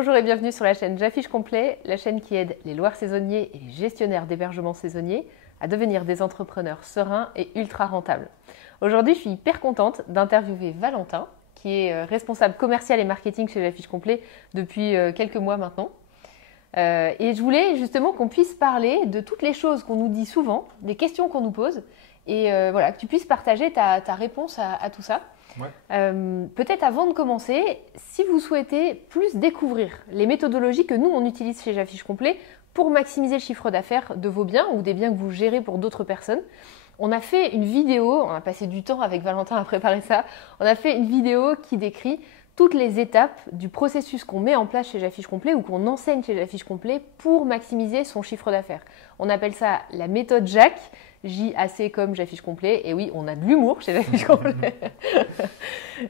Bonjour et bienvenue sur la chaîne J'affiche complet, la chaîne qui aide les loueurs saisonniers et les gestionnaires d'hébergements saisonniers à devenir des entrepreneurs sereins et ultra rentables. Aujourd'hui, je suis hyper contente d'interviewer Valentin, qui est responsable commercial et marketing chez J'affiche complet depuis quelques mois maintenant. Et je voulais justement qu'on puisse parler de toutes les choses qu'on nous dit souvent, des questions qu'on nous pose, et voilà, que tu puisses partager ta réponse à tout ça. Ouais. Peut-être avant de commencer, si vous souhaitez plus découvrir les méthodologies que nous on utilise chez J'affiche complet pour maximiser le chiffre d'affaires de vos biens ou des biens que vous gérez pour d'autres personnes, on a fait une vidéo, on a passé du temps avec Valentin à préparer ça, on a fait une vidéo qui décrit toutes les étapes du processus qu'on met en place chez J'affiche complet ou qu'on enseigne chez J'affiche complet pour maximiser son chiffre d'affaires. On appelle ça la méthode JAC, J-A-C comme J'affiche complet. Et oui, on a de l'humour chez J'affiche complet.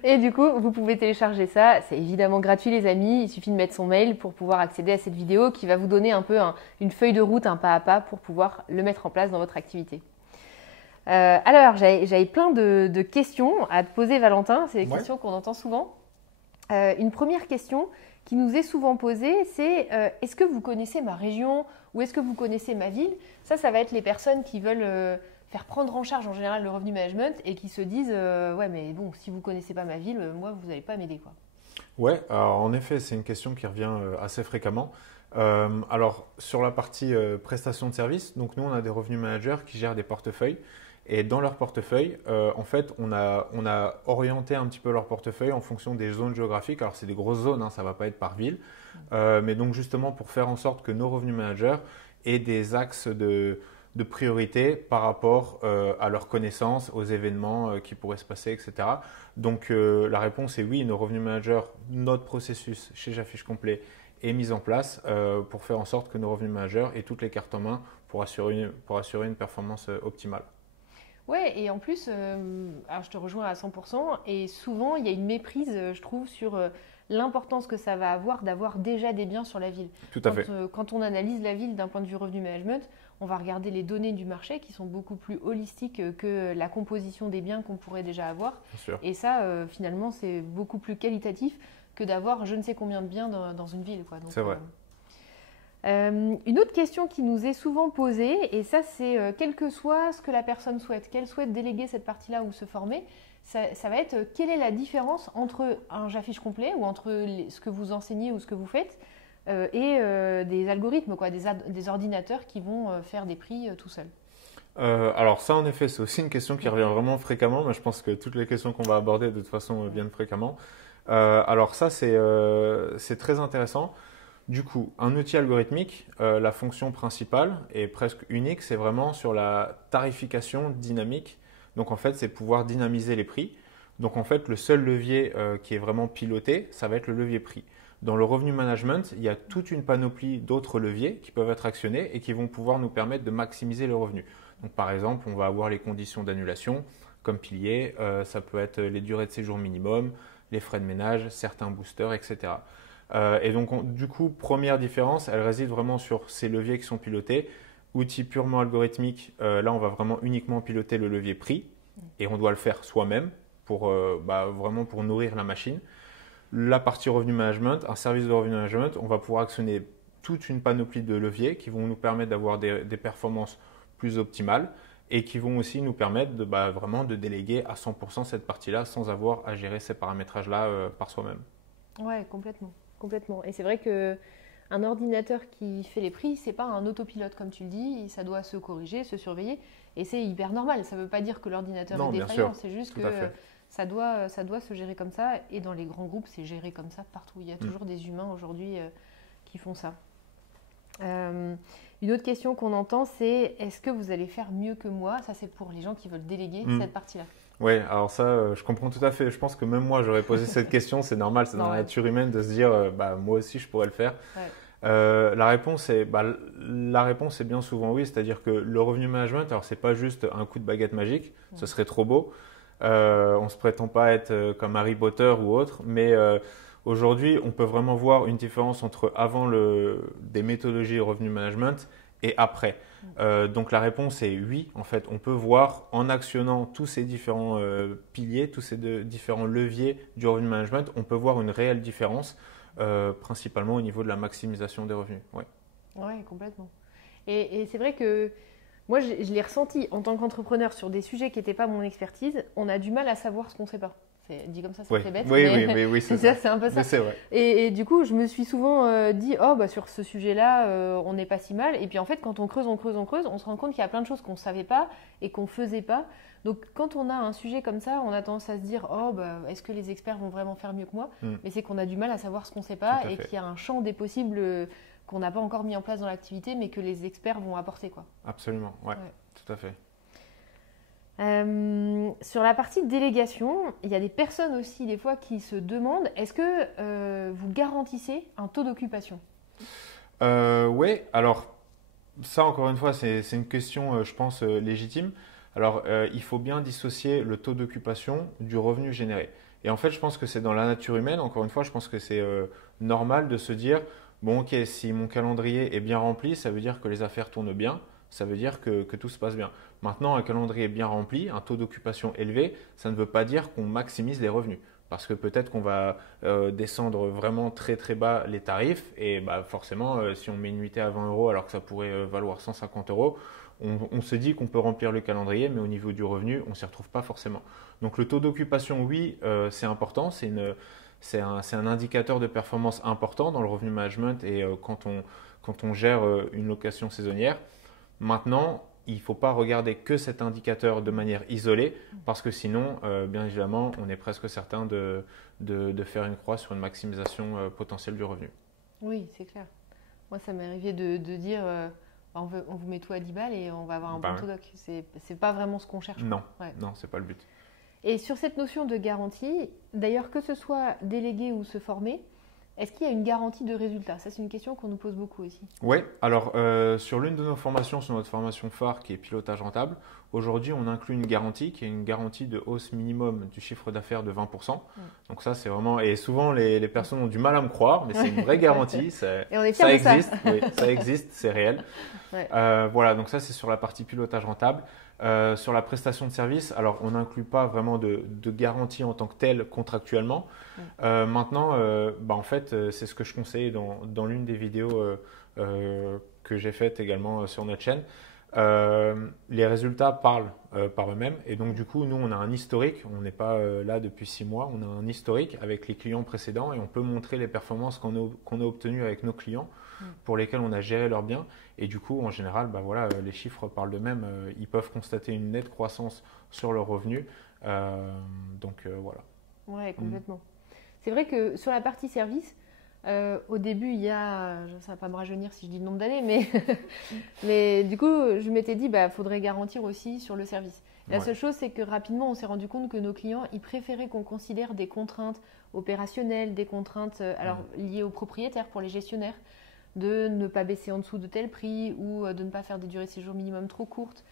Et du coup, vous pouvez télécharger ça. C'est évidemment gratuit les amis. Il suffit de mettre son mail pour pouvoir accéder à cette vidéo qui va vous donner un peu une feuille de route, un pas à pas pour pouvoir le mettre en place dans votre activité. Alors, j'avais plein de questions à te poser Valentin. C'est des questions qu'on entend souvent. Une première question qui nous est souvent posée, c'est est-ce que vous connaissez ma région ou est-ce que vous connaissez ma ville? Ça va être les personnes qui veulent faire prendre en charge en général le revenu management et qui se disent ouais mais bon, si vous connaissez pas ma ville, moi vous n'allez pas m'aider quoi. Ouais, alors en effet, c'est une question qui revient assez fréquemment. Alors sur la partie prestation de service, donc nous on a des revenus managers qui gèrent des portefeuilles. Et dans leur portefeuille, en fait, on a orienté un petit peu leur portefeuille en fonction des zones géographiques. Alors, c'est des grosses zones, hein, ça ne va pas être par ville. Mais donc, justement, pour faire en sorte que nos revenus managers aient des axes de priorité par rapport à leurs connaissances, aux événements qui pourraient se passer, etc. Donc, la réponse est oui, nos revenus managers, notre processus chez J'affiche complet est mis en place pour faire en sorte que nos revenus managers aient toutes les cartes en main pour assurer une performance optimale. Ouais, et en plus, alors je te rejoins à 100%, et souvent il y a une méprise, je trouve, sur l'importance que ça va avoir d'avoir déjà des biens sur la ville. Tout à fait. Quand on analyse la ville d'un point de vue revenu management, on va regarder les données du marché qui sont beaucoup plus holistiques que la composition des biens qu'on pourrait déjà avoir. Bien sûr. Et ça, finalement, c'est beaucoup plus qualitatif que d'avoir je ne sais combien de biens dans une ville, quoi. C'est vrai. Une autre question qui nous est souvent posée, et ça c'est quel que soit ce que la personne souhaite, qu'elle souhaite déléguer cette partie-là ou se former, ça va être quelle est la différence entre un J'affiche complet ou entre ce que vous enseignez ou ce que vous faites et des algorithmes, quoi, des ordinateurs qui vont faire des prix tout seuls. Alors ça, en effet, c'est aussi une question qui revient vraiment fréquemment, mais je pense que toutes les questions qu'on va aborder de toute façon viennent fréquemment. Alors ça, c'est très intéressant. Du coup, un outil algorithmique, la fonction principale et presque unique, c'est vraiment sur la tarification dynamique. Donc en fait, c'est pouvoir dynamiser les prix. Donc en fait, le seul levier qui est vraiment piloté, ça va être le levier prix. Dans le revenu management, il y a toute une panoplie d'autres leviers qui peuvent être actionnés et qui vont pouvoir nous permettre de maximiser le revenu. Donc par exemple, on va avoir les conditions d'annulation comme pilier, ça peut être les durées de séjour minimum, les frais de ménage, certains boosters, etc. Et donc, du coup, première différence, elle réside vraiment sur ces leviers qui sont pilotés. Outil purement algorithmique, là, on va vraiment uniquement piloter le levier prix et on doit le faire soi-même pour vraiment pour nourrir la machine. La partie revenu management, un service de revenu management, on va pouvoir actionner toute une panoplie de leviers qui vont nous permettre d'avoir des performances plus optimales et qui vont aussi nous permettre vraiment de déléguer à 100% cette partie-là sans avoir à gérer ces paramétrages-là par soi-même. Ouais, complètement. Complètement. Et c'est vrai qu'un ordinateur qui fait les prix, c'est pas un autopilote comme tu le dis, ça doit se corriger, se surveiller, et c'est hyper normal. Ça ne veut pas dire que l'ordinateur est défaillant, c'est juste que ça doit se gérer comme ça, et dans les grands groupes, c'est géré comme ça partout. Il y a toujours des humains aujourd'hui qui font ça. Une autre question qu'on entend, c'est est-ce que vous allez faire mieux que moi? Ça, c'est pour les gens qui veulent déléguer cette partie-là. Oui, alors ça, je comprends tout à fait. Je pense que même moi, j'aurais posé cette question. C'est normal, c'est dans la nature humaine de se dire, moi aussi, je pourrais le faire. Ouais. La réponse est bien souvent oui. C'est-à-dire que le revenu management, alors c'est pas juste un coup de baguette magique. Ce serait trop beau. On se prétend pas être comme Harry Potter ou autre, mais aujourd'hui, on peut vraiment voir une différence entre avant des méthodologies de revenu management et après. Donc la réponse est oui. En fait, on peut voir en actionnant tous ces différents piliers, tous ces différents leviers du revenu management, on peut voir une réelle différence. principalement au niveau de la maximisation des revenus. Ouais. Ouais, complètement. Et c'est vrai que moi, je l'ai ressenti en tant qu'entrepreneur sur des sujets qui n'étaient pas mon expertise. On a du mal à savoir ce qu'on ne sait pas. Dit comme ça fait bête. Oui, mais oui, c'est ça. C'est un peu ça. C'est vrai. Et du coup, je me suis souvent dit, oh, bah, sur ce sujet-là, on n'est pas si mal. Et puis en fait, quand on creuse, on se rend compte qu'il y a plein de choses qu'on ne savait pas et qu'on ne faisait pas. Donc quand on a un sujet comme ça, on a tendance à se dire, oh, bah, est-ce que les experts vont vraiment faire mieux que moi? Mais c'est qu'on a du mal à savoir ce qu'on ne sait pas et qu'il y a un champ des possibles qu'on n'a pas encore mis en place dans l'activité, mais que les experts vont apporter, quoi. Absolument, ouais. Tout à fait. Sur la partie délégation, il y a des personnes aussi des fois qui se demandent, est-ce que vous garantissez un taux d'occupation? Oui, alors ça encore une fois c'est une question je pense légitime. Alors il faut bien dissocier le taux d'occupation du revenu généré. Et en fait je pense que c'est dans la nature humaine, encore une fois je pense que c'est normal de se dire, bon ok, si mon calendrier est bien rempli, ça veut dire que les affaires tournent bien. Ça veut dire que tout se passe bien. Maintenant, un calendrier bien rempli, un taux d'occupation élevé, ça ne veut pas dire qu'on maximise les revenus. Parce que peut-être qu'on va descendre vraiment très très bas les tarifs et bah, forcément, si on met une nuitée à 20 euros alors que ça pourrait valoir 150 euros, on se dit qu'on peut remplir le calendrier, mais au niveau du revenu, on ne s'y retrouve pas forcément. Donc le taux d'occupation, oui, c'est important, c'est un indicateur de performance important dans le revenu management et quand on gère une location saisonnière. Maintenant, il ne faut pas regarder que cet indicateur de manière isolée parce que sinon, bien évidemment, on est presque certain de faire une croix sur une maximisation potentielle du revenu. Oui, c'est clair. Moi, ça m'est arrivé de dire on vous met tout à 10 balles et on va avoir un bon taux doc. C'est pas vraiment ce qu'on cherche. Non, non, c'est pas le but. Et sur cette notion de garantie, d'ailleurs, que ce soit déléguer ou se former, est-ce qu'il y a une garantie de résultat? Ça, c'est une question qu'on nous pose beaucoup aussi. Oui, alors sur l'une de nos formations, sur notre formation phare qui est pilotage rentable, aujourd'hui on inclut une garantie qui est une garantie de hausse minimum du chiffre d'affaires de 20%. Donc ça c'est vraiment, et souvent les personnes ont du mal à me croire, mais c'est une vraie garantie. Et on est fiers de ça. Oui, ça existe, c'est réel. Voilà, donc ça c'est sur la partie pilotage rentable. Sur la prestation de service, alors on n'inclut pas vraiment de garantie en tant que telle contractuellement. Maintenant, en fait, c'est ce que je conseille dans l'une des vidéos que j'ai faites également sur notre chaîne. Les résultats parlent par eux-mêmes et donc du coup, nous, on a un historique. On n'est pas là depuis 6 mois. On a un historique avec les clients précédents et on peut montrer les performances qu'on a obtenues avec nos clients pour lesquels on a géré leurs biens. Et du coup, en général, voilà, les chiffres parlent d'eux-mêmes. Ils peuvent constater une nette croissance sur leurs revenus. Voilà. Oui, complètement. C'est vrai que sur la partie service, au début, il y a, ça ne va pas me rajeunir si je dis le nombre d'années, mais du coup, je m'étais dit, faudrait garantir aussi sur le service. La seule chose, c'est que rapidement, on s'est rendu compte que nos clients, ils préféraient qu'on considère des contraintes opérationnelles, des contraintes liées aux propriétaires pour les gestionnaires, de ne pas baisser en dessous de tel prix ou de ne pas faire des durées de séjour minimum trop courtes.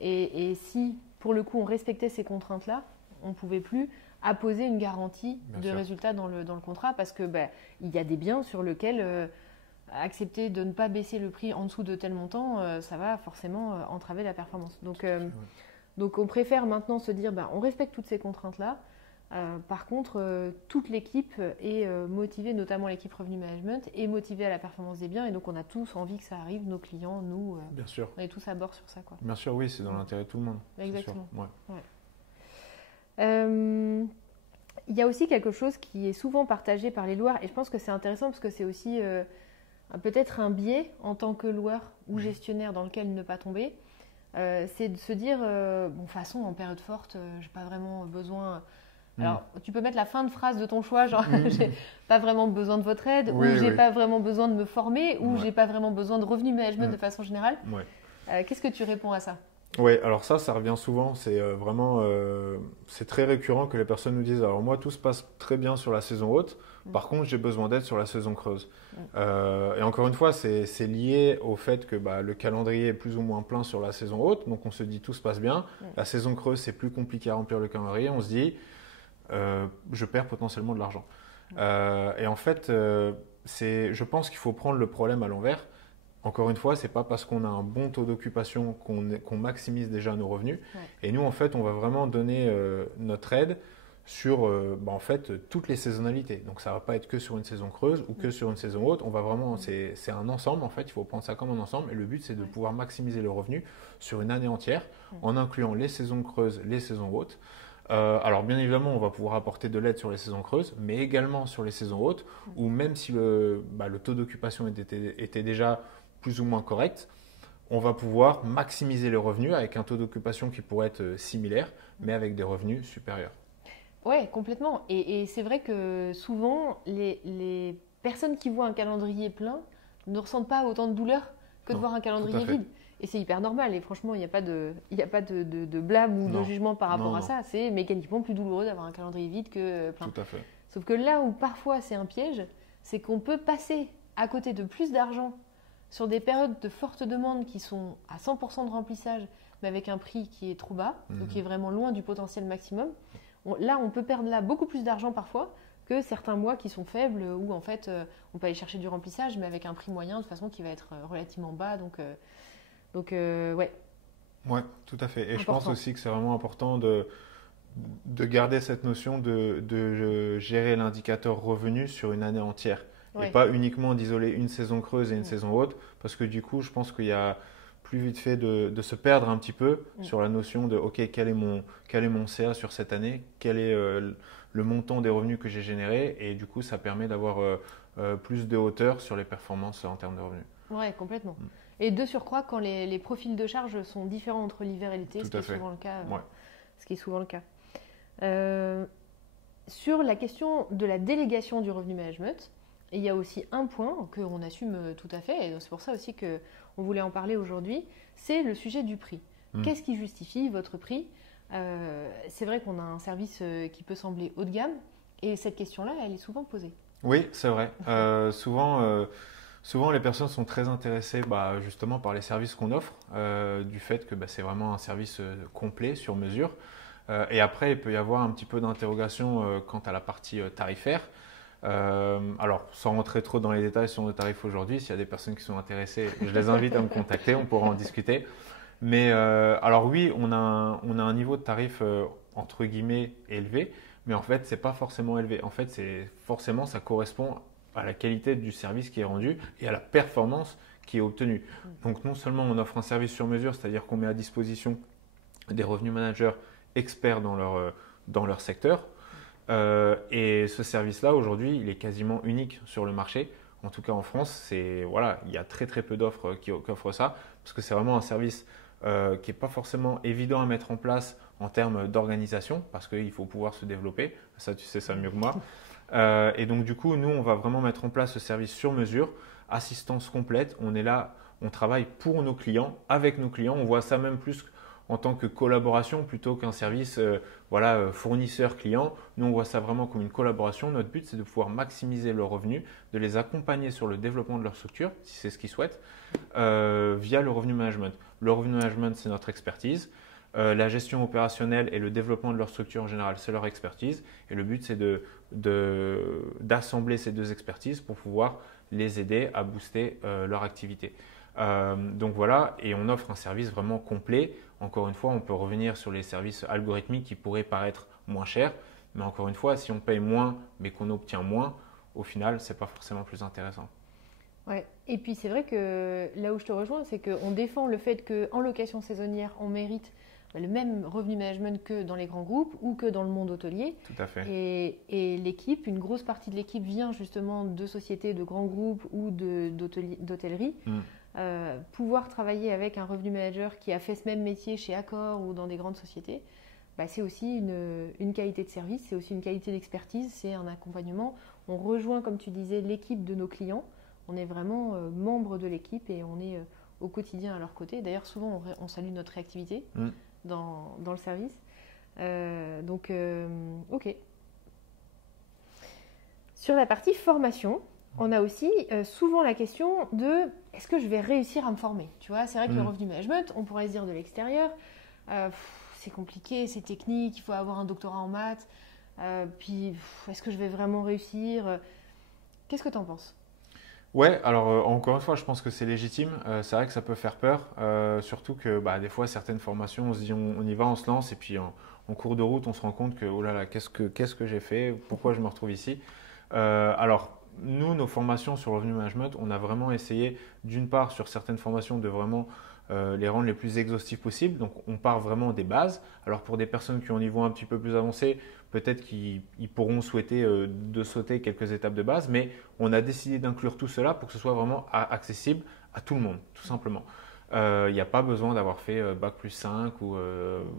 Et si, pour le coup, on respectait ces contraintes-là, on ne pouvait plus apposer une garantie de résultat dans le contrat parce que il y a des biens sur lesquels accepter de ne pas baisser le prix en dessous de tel montant, ça va forcément entraver la performance. Donc on préfère maintenant se dire on respecte toutes ces contraintes-là. Par contre, toute l'équipe est motivée, notamment l'équipe Revenu Management, est motivée à la performance des biens et donc on a tous envie que ça arrive, nos clients, nous, bien sûr. On est tous à bord sur ça, quoi. Bien sûr, oui, c'est dans l'intérêt de tout le monde. Exactement. Ouais. Il y a aussi quelque chose qui est souvent partagé par les loueurs et je pense que c'est intéressant parce que c'est aussi peut-être un biais en tant que loueur ou gestionnaire dans lequel ne pas tomber. C'est de se dire, de toute façon, en période forte, j'ai pas vraiment besoin. Alors, tu peux mettre la fin de phrase de ton choix, genre j'ai pas vraiment besoin de votre aide, ou j'ai pas vraiment besoin de me former, ou j'ai pas vraiment besoin de revenu management de façon générale. Qu'est-ce que tu réponds à ça? Oui, alors ça revient souvent. C'est vraiment, c'est très récurrent que les personnes nous disent, alors moi tout se passe très bien sur la saison haute, par contre j'ai besoin d'aide sur la saison creuse. Et encore une fois, c'est lié au fait que le calendrier est plus ou moins plein sur la saison haute, donc on se dit tout se passe bien. La saison creuse, c'est plus compliqué à remplir le calendrier, on se dit je perds potentiellement de l'argent. Et en fait, je pense qu'il faut prendre le problème à l'envers. Encore une fois, ce n'est pas parce qu'on a un bon taux d'occupation qu'on maximise déjà nos revenus. Et nous, en fait, on va vraiment donner notre aide sur en fait toutes les saisonnalités. Donc ça ne va pas être que sur une saison creuse ou que sur une saison haute. On va vraiment, c'est un ensemble en fait, il faut prendre ça comme un ensemble. Et le but c'est de pouvoir maximiser le revenu sur une année entière en incluant les saisons creuses, les saisons hautes. Alors bien évidemment, on va pouvoir apporter de l'aide sur les saisons creuses, mais également sur les saisons hautes, où même si le taux d'occupation était déjà plus ou moins correct, on va pouvoir maximiser le revenu avec un taux d'occupation qui pourrait être similaire, mais avec des revenus supérieurs. Ouais, complètement. Et c'est vrai que souvent, les personnes qui voient un calendrier plein ne ressentent pas autant de douleur que de voir un calendrier vide. Et c'est hyper normal. Et franchement, il n'y a pas de blâme ou de jugement par rapport à ça. C'est mécaniquement plus douloureux d'avoir un calendrier vide que plein. Tout à fait. Sauf que là où parfois c'est un piège, c'est qu'on peut passer à côté de plus d'argent sur des périodes de forte demande qui sont à 100% de remplissage, mais avec un prix qui est trop bas, donc qui est vraiment loin du potentiel maximum. Là, on peut perdre là beaucoup plus d'argent parfois que certains mois qui sont faibles où en fait on peut aller chercher du remplissage, mais avec un prix moyen de façon qui va être relativement bas. Donc ouais. Ouais, tout à fait. Et je pense aussi que c'est vraiment important de garder cette notion de gérer l'indicateur revenu sur une année entière. Et pas uniquement d'isoler une saison creuse et une saison haute, parce que du coup, je pense qu'il y a plus vite fait de se perdre un petit peu sur la notion de OK, quel est mon CA sur cette année, quel est le montant des revenus que j'ai généré, et du coup, ça permet d'avoir plus de hauteur sur les performances en termes de revenus. Ouais, complètement. Et de surcroît, quand les profils de charge sont différents entre l'hiver et l'été, ce qui est souvent le cas. Ce qui est souvent le cas. Sur la question de la délégation du revenu management, il y a aussi un point qu'on assume tout à fait, et c'est pour ça aussi qu'on voulait en parler aujourd'hui, c'est le sujet du prix. Qu'est-ce qui justifie votre prix ? C'est vrai qu'on a un service qui peut sembler haut de gamme, et cette question-là, elle est souvent posée. Oui, c'est vrai. Souvent, les personnes sont très intéressées justement par les services qu'on offre, du fait que c'est vraiment un service complet, sur mesure. Et après, il peut y avoir un petit peu d'interrogation quant à la partie tarifaire. Alors, sans rentrer trop dans les détails sur nos tarifs aujourd'hui, s'il y a des personnes qui sont intéressées, je les invite à me contacter, on pourra en discuter. Mais alors oui, on a un niveau de tarif entre guillemets élevé, mais en fait, c'est pas forcément élevé. En fait, ça correspond à la qualité du service qui est rendu et à la performance qui est obtenue. Donc, non seulement on offre un service sur mesure, c'est-à-dire qu'on met à disposition des revenus managers experts dans leur secteur. Et ce service-là, aujourd'hui, il est quasiment unique sur le marché. En tout cas, en France, il y a très très peu d'offres qui offrent ça, parce que c'est vraiment un service qui n'est pas forcément évident à mettre en place en termes d'organisation, parce qu'il faut pouvoir se développer. Ça, tu sais ça mieux que moi. Et donc, du coup, nous, on va vraiment mettre en place ce service sur mesure, assistance complète. On est là, on travaille pour nos clients, avec nos clients. On voit ça même plus en tant que collaboration plutôt qu'un service fournisseur-client. Nous, on voit ça vraiment comme une collaboration. Notre but, c'est de pouvoir maximiser leurs revenus, de les accompagner sur le développement de leur structure, si c'est ce qu'ils souhaitent, via le revenu management. Le revenu management, c'est notre expertise. La gestion opérationnelle et le développement de leur structure en général, c'est leur expertise. Et le but, c'est d'assembler ces deux expertises pour pouvoir les aider à booster leur activité. Donc voilà, et on offre un service vraiment complet. Encore une fois, on peut revenir sur les services algorithmiques qui pourraient paraître moins chers, mais encore une fois, si on paye moins mais qu'on obtient moins, au final, ce n'est pas forcément plus intéressant. Ouais. Et puis c'est vrai que là où je te rejoins, c'est qu'on défend le fait qu'en location saisonnière, on mérite le même revenu management que dans les grands groupes ou que dans le monde hôtelier. Tout à fait. Et l'équipe, une grosse partie de l'équipe vient justement de sociétés, de grands groupes ou d'hôtellerie. Pouvoir travailler avec un revenu manager qui a fait ce même métier chez Accor ou dans des grandes sociétés, c'est aussi une qualité de service, c'est aussi une qualité d'expertise, c'est un accompagnement. On rejoint, comme tu disais, l'équipe de nos clients. On est vraiment membre de l'équipe et on est au quotidien à leur côté. D'ailleurs, souvent, on salue notre réactivité dans le service. Donc, OK. Sur la partie formation, on a aussi souvent la question de est-ce que je vais réussir à me former ? Tu vois, c'est vrai que le revenu management, on pourrait se dire de l'extérieur, c'est compliqué, c'est technique, il faut avoir un doctorat en maths. Puis, est-ce que je vais vraiment réussir ? Qu'est-ce que tu en penses ? Ouais, alors encore une fois, je pense que c'est légitime. C'est vrai que ça peut faire peur, surtout que des fois, certaines formations, on se dit on y va, on se lance et puis en cours de route, on se rend compte que, oh là là, qu'est-ce que j'ai fait? Pourquoi je me retrouve ici? Alors, nous, nos formations sur le revenu management, on a vraiment essayé, d'une part, sur certaines formations, de vraiment les rendre les plus exhaustifs possibles. Donc, on part vraiment des bases. Alors, pour des personnes qui ont un niveau un petit peu plus avancé, peut-être qu'ils pourront souhaiter de sauter quelques étapes de base, mais on a décidé d'inclure tout cela pour que ce soit vraiment accessible à tout le monde, tout simplement. Il n'y a pas besoin d'avoir fait Bac plus 5 ou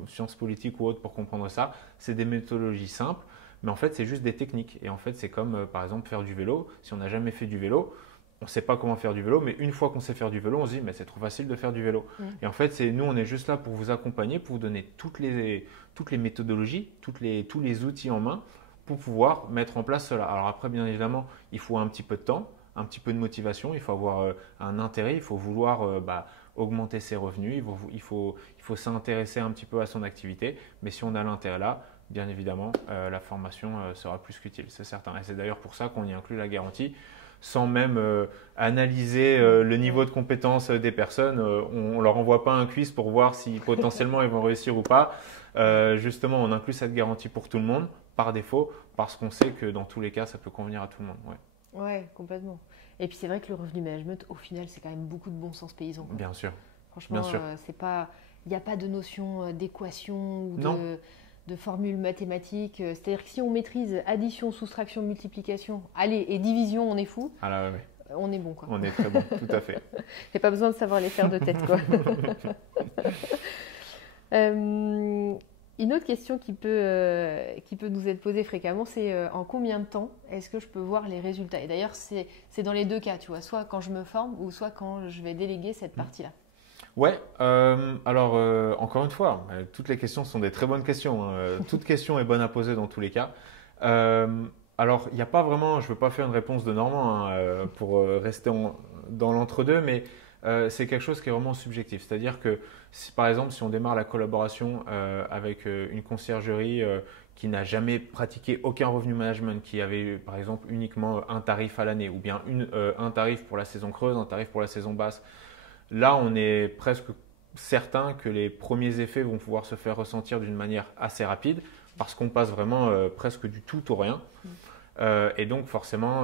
sciences politiques ou autre pour comprendre ça. C'est des méthodologies simples, mais en fait, c'est juste des techniques. Et en fait, c'est comme par exemple faire du vélo. Si on n'a jamais fait du vélo, on ne sait pas comment faire du vélo, mais une fois qu'on sait faire du vélo, on se dit mais c'est trop facile de faire du vélo. Et en fait, nous, on est juste là pour vous accompagner, pour vous donner toutes les méthodologies, tous les outils en main pour pouvoir mettre en place cela. Alors après, bien évidemment, il faut un petit peu de temps, un petit peu de motivation, il faut avoir un intérêt, il faut vouloir augmenter ses revenus, il faut s'intéresser un petit peu à son activité. Mais si on a l'intérêt là, bien évidemment, la formation sera plus qu'utile, c'est certain. Et c'est d'ailleurs pour ça qu'on y inclut la garantie. Sans même analyser le niveau de compétence des personnes. On ne leur envoie pas un quiz pour voir si potentiellement ils vont réussir ou pas. Justement, on inclut cette garantie pour tout le monde, par défaut, parce qu'on sait que dans tous les cas, ça peut convenir à tout le monde. Ouais, complètement. Et puis c'est vrai que le revenu management, au final, c'est quand même beaucoup de bon sens paysan, quoi. Bien sûr. Franchement, Bien sûr. il n'y a pas de notion d'équation ou Non. de formule mathématique. C'est-à-dire que si on maîtrise addition, soustraction, multiplication, allez, et division, on est fou. Ah là, ouais. On est bon, quoi. On est très bon, tout à fait. Il n'y a pas besoin de savoir les faire de tête, quoi. Une autre question qui peut nous être posée fréquemment, c'est en combien de temps est-ce que je peux voir les résultats? Et d'ailleurs, c'est dans les deux cas, tu vois, soit quand je me forme ou soit quand je vais déléguer cette partie-là. Ouais, alors encore une fois, toutes les questions sont des très bonnes questions, hein. Toute question est bonne à poser dans tous les cas. Alors, il n'y a pas vraiment, je ne veux pas faire une réponse de Normand hein, pour rester dans l'entre-deux, mais c'est quelque chose qui est vraiment subjectif. C'est-à-dire que, si, par exemple, si on démarre la collaboration avec une conciergerie qui n'a jamais pratiqué aucun revenu management, qui avait par exemple uniquement un tarif à l'année, ou bien un tarif pour la saison creuse, un tarif pour la saison basse, là, on est presque certain que les premiers effets vont pouvoir se faire ressentir d'une manière assez rapide parce qu'on passe vraiment presque du tout au rien. Et donc, forcément,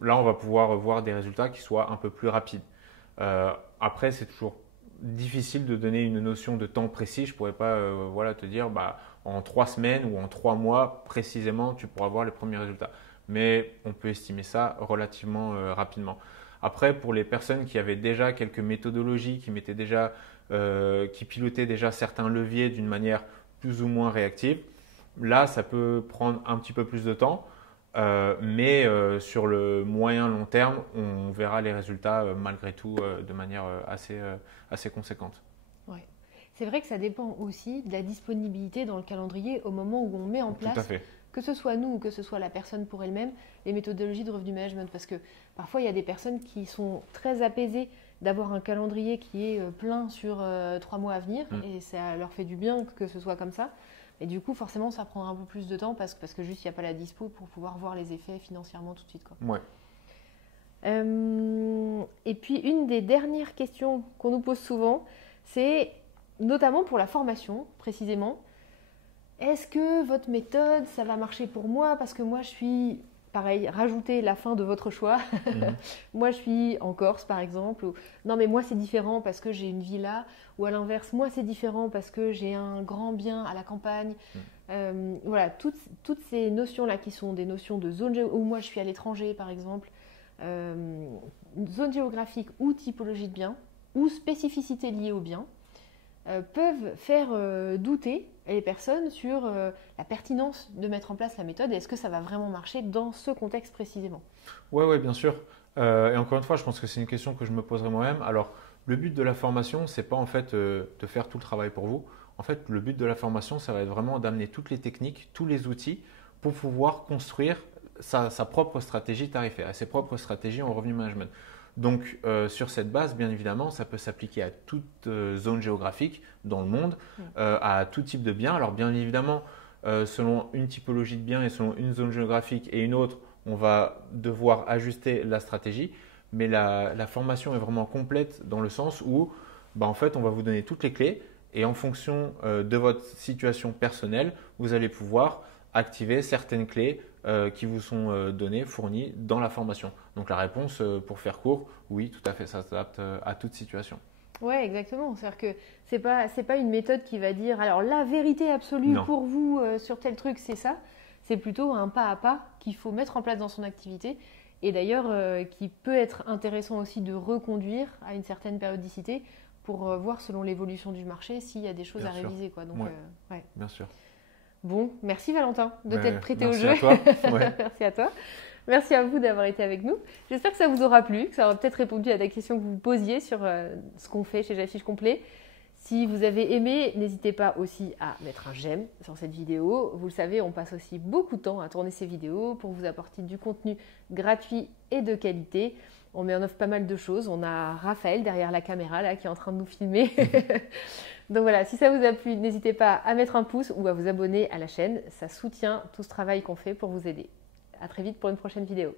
là, on va pouvoir voir des résultats qui soient un peu plus rapides. Après, c'est toujours difficile de donner une notion de temps précis. Je ne pourrais pas te dire en 3 semaines ou en 3 mois précisément, tu pourras voir les premiers résultats. Mais on peut estimer ça relativement rapidement. Après, pour les personnes qui avaient déjà quelques méthodologies, qui pilotaient déjà certains leviers d'une manière plus ou moins réactive, là, ça peut prendre un petit peu plus de temps. Mais sur le moyen long terme, on verra les résultats malgré tout de manière assez conséquente. Ouais. C'est vrai que ça dépend aussi de la disponibilité dans le calendrier au moment où on met en place. Tout à fait. Que ce soit nous ou que ce soit la personne pour elle-même, les méthodologies de revenu management. Parce que parfois, il y a des personnes qui sont très apaisées d'avoir un calendrier qui est plein sur 3 mois à venir et ça leur fait du bien que ce soit comme ça. Et du coup, forcément, ça prendra un peu plus de temps parce que juste, il n'y a pas la dispo pour pouvoir voir les effets financièrement tout de suite, quoi. Ouais. Et puis, une des dernières questions qu'on nous pose souvent, c'est notamment pour la formation, précisément. Est-ce que votre méthode, ça va marcher pour moi? Parce que moi, je suis, pareil, rajoutez la fin de votre choix. Moi, je suis en Corse, par exemple. Ou, non, mais moi, c'est différent parce que j'ai une villa. Ou à l'inverse, moi, c'est différent parce que j'ai un grand bien à la campagne. Voilà, toutes ces notions-là qui sont des notions de zone géographique, ou moi, je suis à l'étranger, par exemple. Zone géographique ou typologie de bien, ou spécificité liée au bien, peuvent faire douter les personnes sur la pertinence de mettre en place la méthode et est-ce que ça va vraiment marcher dans ce contexte précisément. Oui, bien sûr. Et encore une fois, je pense que c'est une question que je me poserai moi-même. Alors, le but de la formation, c'est pas en fait de faire tout le travail pour vous. En fait, le but de la formation, ça va être vraiment d'amener toutes les techniques, tous les outils pour pouvoir construire sa propre stratégie tarifaire, ses propres stratégies en revenu management. Donc, sur cette base, bien évidemment, ça peut s'appliquer à toute zone géographique dans le monde, à tout type de biens. Alors, bien évidemment, selon une typologie de biens et selon une zone géographique et une autre, on va devoir ajuster la stratégie. Mais la formation est vraiment complète dans le sens où, en fait, on va vous donner toutes les clés Et en fonction de votre situation personnelle, vous allez pouvoir activer certaines clés qui vous sont données, fournies dans la formation. Donc la réponse, pour faire court, oui, tout à fait, ça s'adapte à toute situation. Ouais, exactement. C'est-à-dire que c'est pas une méthode qui va dire alors la vérité absolue Non. pour vous sur tel truc, c'est ça. C'est plutôt un pas à pas qu'il faut mettre en place dans son activité et d'ailleurs qui peut être intéressant aussi de reconduire à une certaine périodicité pour voir selon l'évolution du marché s'il y a des choses Bien à sûr. réviser, quoi. Donc, Ouais. ouais. Bien sûr. Bon, merci Valentin de Mais t'être prêté au merci jeu. à toi. Ouais. Merci à toi. Merci à vous d'avoir été avec nous. J'espère que ça vous aura plu, que ça aura peut-être répondu à des questions que vous posiez sur ce qu'on fait chez J'affiche Complet. Si vous avez aimé, n'hésitez pas aussi à mettre un j'aime sur cette vidéo. Vous le savez, on passe aussi beaucoup de temps à tourner ces vidéos pour vous apporter du contenu gratuit et de qualité. On met en œuvre pas mal de choses. On a Raphaël derrière la caméra là, qui est en train de nous filmer. Donc voilà, si ça vous a plu, n'hésitez pas à mettre un pouce ou à vous abonner à la chaîne. Ça soutient tout ce travail qu'on fait pour vous aider. À très vite pour une prochaine vidéo.